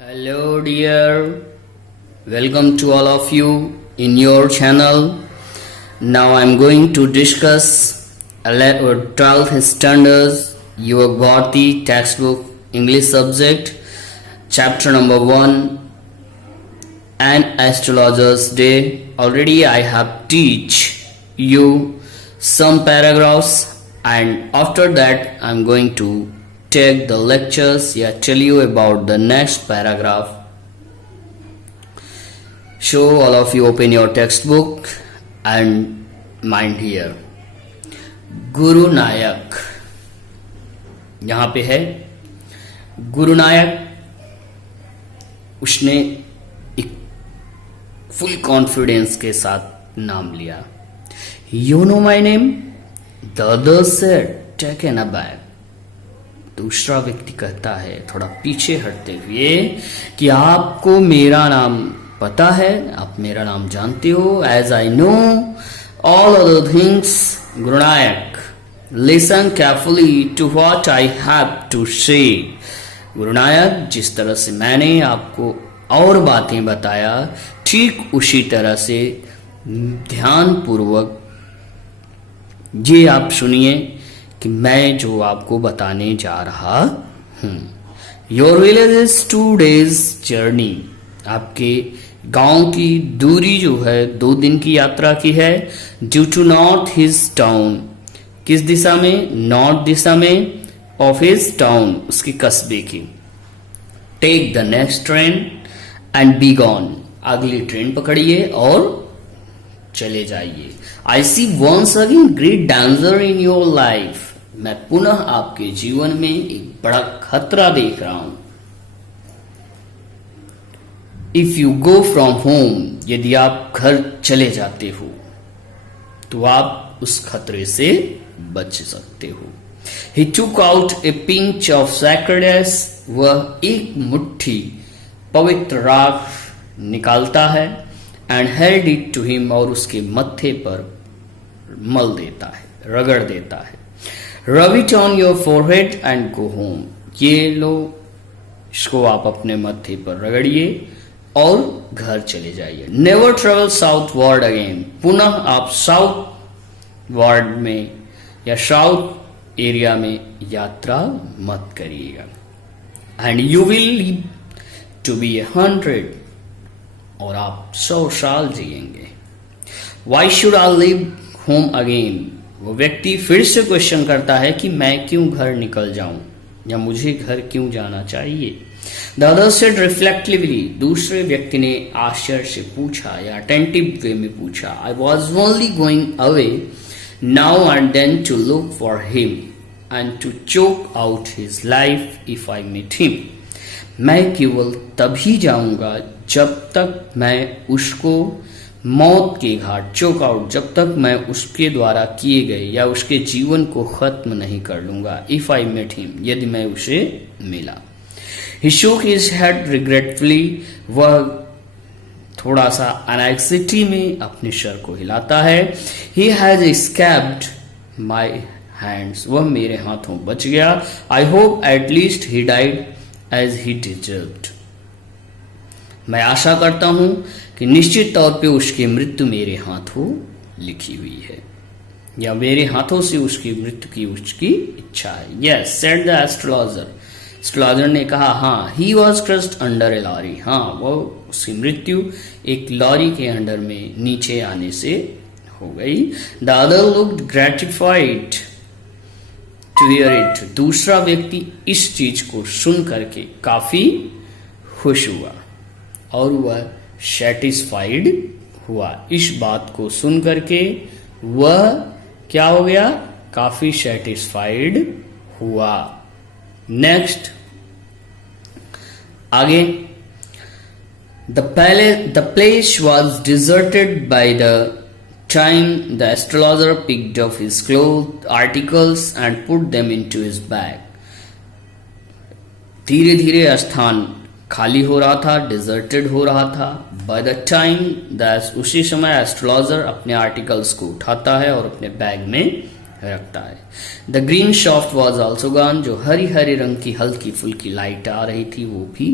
Hello, dear. Welcome to all of you in your channel. Now I'm going to discuss 12th standards your Bharati textbook English subject, chapter number 1, An Astrologer's Day. Already I have teach you some paragraphs, and after that I'm going to take the lectures, tell you about the next paragraph. So all of you open your textbook and mind here. गुरु नायक, यहाँ पे है गुरु नायक. उसने एक full confidence के साथ नाम लिया. You know my name? The other said, taken aback. दूसरा व्यक्ति कहता है थोड़ा पीछे हटते हुए कि आपको मेरा नाम पता है, आप मेरा नाम जानते हो. As I know all other things. Guru Nayak, listen carefully to what I have to say. Guru नायक, जिस तरह से मैंने आपको और बातें बताया, ठीक उसी तरह से ध्यान पूर्वक ये आप सुनिए कि मैं जो आपको बताने जा रहा हूं. Your village is 2 days journey. आपके गांव की दूरी जो है 2 दिन की यात्रा की है. Due to north his town. किस दिशा में? नॉर्थ दिशा में. ऑफ हिज टाउन, उसके कस्बे की. Take the next train and be gone. अगली ट्रेन पकड़िए और चले जाइए. I see once again great danger in your life. मैं पुनः आपके जीवन में एक बड़ा खतरा देख रहा हूं. If you go from home, यदि आप घर चले जाते हो तो आप उस खतरे से बच सकते हो. He took out a pinch of sacredness. वह एक मुट्ठी पवित्र राख निकालता है. And held it to him, और उसके मत्थे पर मल देता है, रगड़ देता है. Rub it on your forehead and go home. ये लो, इसको आप अपने मत्थे पर रगड़िए और घर चले जाइए. Never travel south word again. पुनः आप साउथ वर्ड में या साउथ एरिया में यात्रा मत करिएगा. And you will live to be 100. और आप 100 साल जिएंगे. Why should I leave home again. वो व्यक्ति फिर से क्वेश्चन करता है कि मैं क्यों घर निकल जाऊं, या मुझे घर क्यों जाना चाहिए. The other said reflectively. दूसरे व्यक्ति ने आश्चर्य से पूछा या अटेंटिव वे में पूछा. I was only going away now and then to look for him and to choke out his life if I meet him. मैं केवल तभी जाऊंगा जब तक मैं उसको मौत के घाट, चोक आउट, जब तक मैं उसके द्वारा किए गए या उसके जीवन को खत्म नहीं कर लूंगा. इफ आई मेट हिम, यदि मैं उसे मिला. ही शोक हिज हेड रिग्रेटफुली. वह थोड़ा सा एंग्जाइटी में अपने सर को हिलाता है. He has escaped my hands. वह मेरे हाथों बच गया. I hope at least he died as he deserved. मैं आशा करता हूं कि निश्चित तौर पे उसकी मृत्यु मेरे हाथों लिखी हुई है, या मेरे हाथों से उसकी मृत्यु की उसकी इच्छा है. Yes, said the astrologer. Astrologer ने कहा, हाँ. He was crushed under a lorry. हाँ, वो उसकी मृत्यु एक लॉरी के अंडर में नीचे आने से हो गई. The other looked gratified to hear it. दूसरा व्यक्ति इस चीज को सुन करके काफी खुश हुआ और वह सेटिस्फाइड हुआ. इस बात को सुन करके वह क्या हो गया? काफी सेटिस्फाइड हुआ. नेक्स्ट, आगे. The place was deserted by the time the astrologer picked of his cloth articles and put them into his bag. धीरे धीरे स्थान खाली हो रहा था, डिजर्टेड हो रहा था. बाय द टाइम दैट, उसी समय एस्ट्रोलॉजर अपने आर्टिकल्स को उठाता है और अपने बैग में रखता है. The green shaft was also gone. जो हरी हरे रंग की हल्की फुल्की लाइट आ रही थी वो भी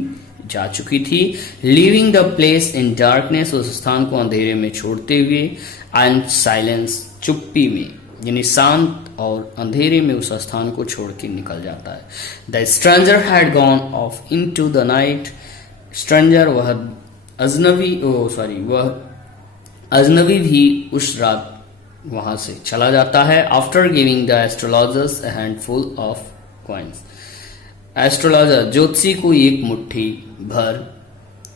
जा चुकी थी, leaving the place in darkness, उस स्थान को अंधेरे में छोड़ते हुए, एंड साइलेंस, चुप्पी में, यानी शांत और अंधेरे में उस स्थान को छोड़ के निकल जाता है। The stranger had gone off into the night, stranger वह अजनबी भी उस रात वहां से चला जाता है। After giving the astrologers a handful of coins, astrologer ज्योतिषी को एक मुट्ठी भर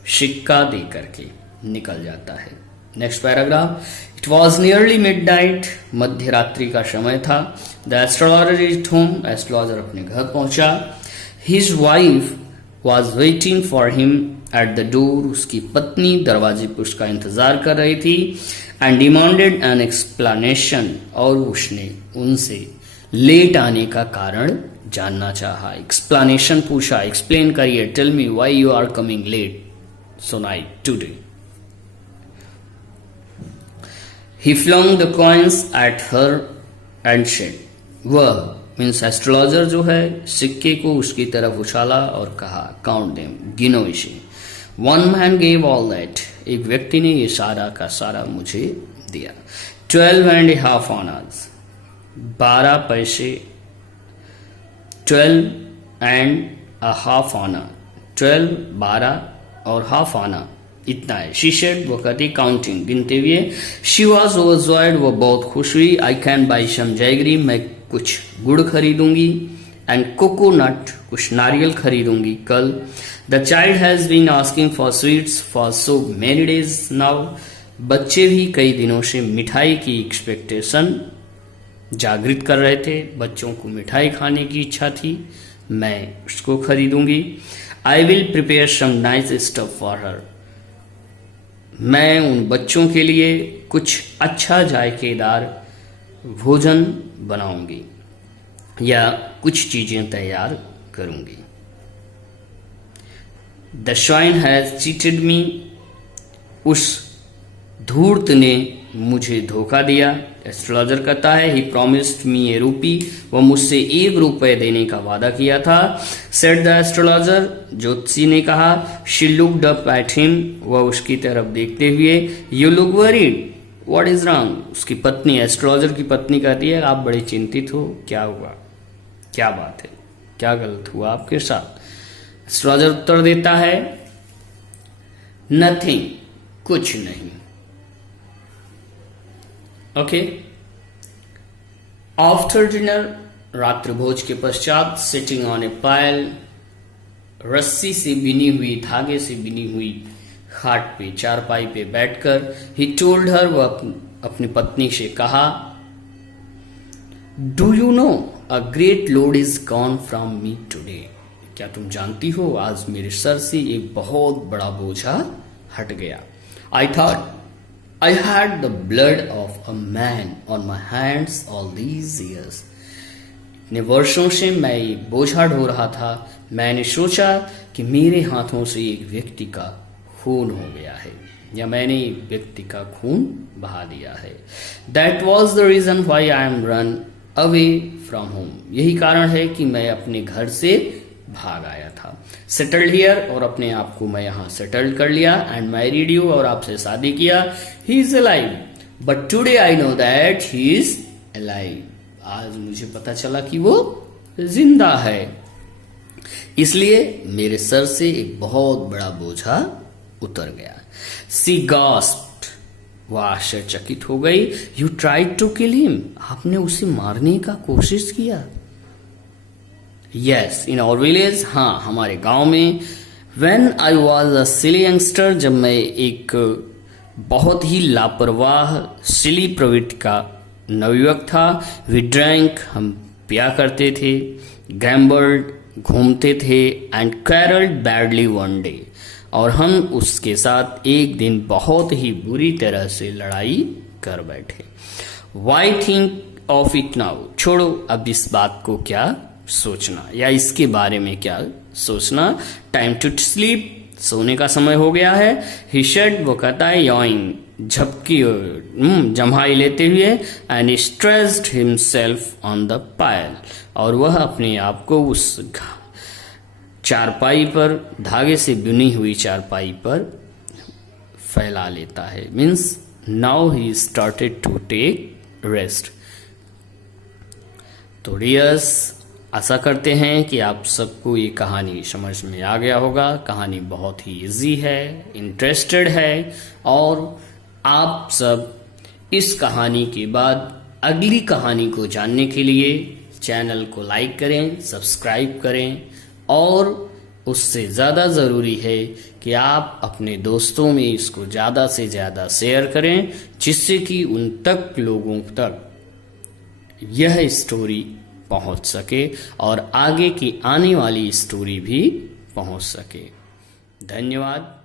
सिक्का दे करके निकल जाता है। Next paragraph, it was nearly midnight, मध्य रात्रि का समय था। The astrologer is home, astrologer अपने घर पहुंचा। His wife was waiting for him at the door, उसकी पत्नी दरवाजे पर उसका इंतजार कर रही थी। एंड डिमांडेड एन एक्सप्लेनेशन, और उसने उनसे लेट आने का कारण जानना चाहा। एक्सप्लेनेशन पूछा, एक्सप्लेन करिए, tell me why you are coming late so night today. He flung the coins at her and said, वह मीन्स एस्ट्रोलॉजर जो है सिक्के को उसकी तरफ उछाला और कहा, काउंट देम, गिनो इसे। One man gave all that, एक व्यक्ति ने ये सारा का सारा मुझे दिया। 12.5 आनाज, 12 पैसे, 12.5 आना, 12 और हाफ आना इतना है। शी सेड, वो कहती, काउंटिंग, गिनते हुए। शी वॉज ओवरजॉयड, वो बहुत खुश हुई। I can buy some jaggery, मैं कुछ गुड़ खरीदूंगी। एंड कोकोनट, कुछ नारियल खरीदूंगी कल। The child has been asking for sweets for so many days now, बच्चे भी कई दिनों से मिठाई की एक्सपेक्टेशन जागृत कर रहे थे, बच्चों को मिठाई खाने की इच्छा थी, मैं उसको खरीदूंगी। I will prepare some nice stuff for her, मैं उन बच्चों के लिए कुछ अच्छा जायकेदार भोजन बनाऊंगी या कुछ चीजें तैयार करूंगी। द स्वाइन हैज चीटेड मी, उस धूर्त ने मुझे धोखा दिया। एस्ट्रोलॉजर कहता है, ही प्रॉमिस्ड मी ए रूपी, वह मुझसे 1 रुपये देने का वादा किया था। सेड द एस्ट्रोलॉजर, ज्योतिषी ने कहा। She looked up at him, वह उसकी तरफ देखते हुए, you look worried, what is wrong, उसकी पत्नी, एस्ट्रोलॉजर की पत्नी कहती है, आप बड़े चिंतित हो, क्या हुआ, क्या बात है, क्या गलत हुआ आपके साथ। एस्ट्रोलॉजर उत्तर देता है, नथिंग, कुछ नहीं। ओके, आफ्टर डिनर, रात्रि भोज के पश्चात, सिटिंग ऑन ए पायल, रस्सी से बिनी हुई, धागे से बिनी हुई खाट पे, चारपाई पे बैठकर, ही टोल्ड हर, वह अपनी पत्नी से कहा, do you know a great load is gone from me today, क्या तुम जानती हो आज मेरे सर से एक बहुत बड़ा बोझा हट गया। I thought I had the blood of a man on my hands all these years. इतने वर्षों से मैं ये बोझा ढो रहा था, मैंने सोचा कि मेरे हाथों से एक व्यक्ति का खून हो गया है, या मैंने एक व्यक्ति का खून बहा दिया है। That was the reason why I am run away from home. यही कारण है कि मैं अपने घर से भाग आया था। सेटल्ड हियर, और अपने आप को मैं यहाँ सेटल्ड कर लिया। एंड मैरिड यू, और आपसे शादी किया। He is alive, but today I know that he is alive, आज मुझे पता चला कि वो जिंदा है, इसलिए मेरे सर से एक बहुत बड़ा बोझा उतर गया। सी गॉस्प्ड, वह आश्चर्यचकित हो गई। You tried to kill him, आपने उसे मारने का कोशिश किया। यस, इन आवर विलेज, हाँ हमारे गांव में। When I was a silly youngster, जब मैं एक बहुत ही लापरवाह सिली प्रवृत्ति का नवयुवक था। वी ड्रैंक, हम पिया करते थे। गैम्बल्ड, घूमते थे। एंड कैरल्ड बैडली वन डे, और हम उसके साथ एक दिन बहुत ही बुरी तरह से लड़ाई कर बैठे। Why think of it now, छोड़ो अब इस बात को क्या सोचना, या इसके बारे में क्या सोचना। टाइम टू स्लीप, सोने का समय हो गया है। ही सेड, वो कहता है, यॉइंग, झपकी जम्हाई लेते हुए। And stressed himself on the pyol, और वह अपने आप को उस चारपाई पर, धागे से बुनी हुई चारपाई पर फैला लेता है। Means now he started to take rest. तो डियर्स, आशा करते हैं कि आप सबको ये कहानी समझ में आ गया होगा। कहानी बहुत ही इजी है, इंटरेस्टेड है, और आप सब इस कहानी के बाद अगली कहानी को जानने के लिए चैनल को लाइक करें, सब्सक्राइब करें, और उससे ज़्यादा ज़रूरी है कि आप अपने दोस्तों में इसको ज़्यादा से ज़्यादा शेयर करें, जिससे कि उन तक लोगों तक यह स्टोरी पहुंच सके और आगे की आने वाली स्टोरी भी पहुंच सके। धन्यवाद।